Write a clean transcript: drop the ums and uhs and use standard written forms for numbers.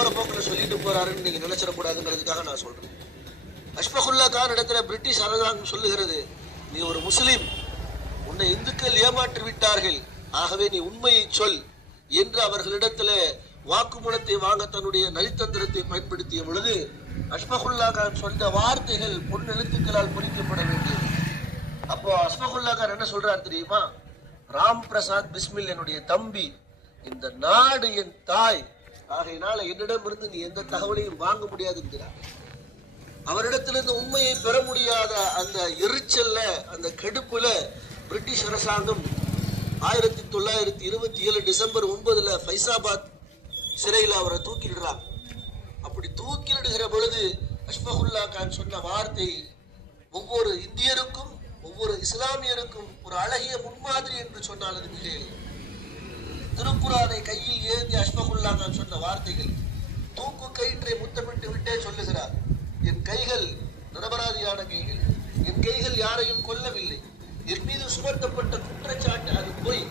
போற போக்குல சொல்லிட்டு போறாருன்னு நீங்க நினைச்சிடக்கூடாதுங்கிறதுக்காக நான் சொல்றேன். அஷ்பகுல்லா கான் இடத்துல பிரிட்டிஷ் அரசாங்கம் சொல்லுகிறது, நீ ஒரு முஸ்லிம், உன்னை இந்துக்கள் ஏமாற்றி விட்டார்கள், ஆகவே நீ உண்மையை சொல் என்று அவர்களிடத்துல வாக்குமூலத்தை வாங்க தன்னுடைய நரித்தந்திரத்தை பயன்படுத்திய பொழுது அஷ்பகுல்லா கான் சொன்ன வார்த்தைகள் பொன் எழுத்துக்களால் பொறிக்கப்பட வேண்டியது. அப்போ அஷ்பகுல்லா கான் என்ன சொல்றாரு தெரியுமா? ராம் பிரசாத் பிஸ்மில் என்னுடைய தம்பி, இந்த நாடு என் தாய், ஆகையினால என்னிடமிருந்து நீ எந்த தகவலையும் வாங்க முடியாது என்கிறார். அவரிடத்திலிருந்து உண்மையை பெற முடியாத அந்த எரிச்சல்ல, அந்த கெடுப்புல பிரிட்டிஷ் அரசாங்கம் 1927 டிசம்பர் 9 ஃபைசாபாத் சிறையில் அவரை தூக்கிடுறாங்க. அப்படி தூக்கிலிடுகிற பொழுது அஷ்பகுல்லா கான் சொன்ன வார்த்தை ஒவ்வொரு இந்தியருக்கும் ஒவ்வொரு இஸ்லாமியருக்கும் ஒரு அழகிய முன்மாதிரி என்று சொன்னால் அது மிக திருக்குரானை கையில் ஏந்தி அஷ்பகுல்லா கான் சொன்ன வார்த்தைகள். தூக்கு கயிற்றை முத்தமிட்டு விட்டே சொல்லுகிறார், என் கைகள் நிரபராதியான கைகள், என் கைகள் யாரையும் கொல்லவில்லை, என் மீது சுமத்தப்பட்ட குற்றச்சாட்டு அது போய்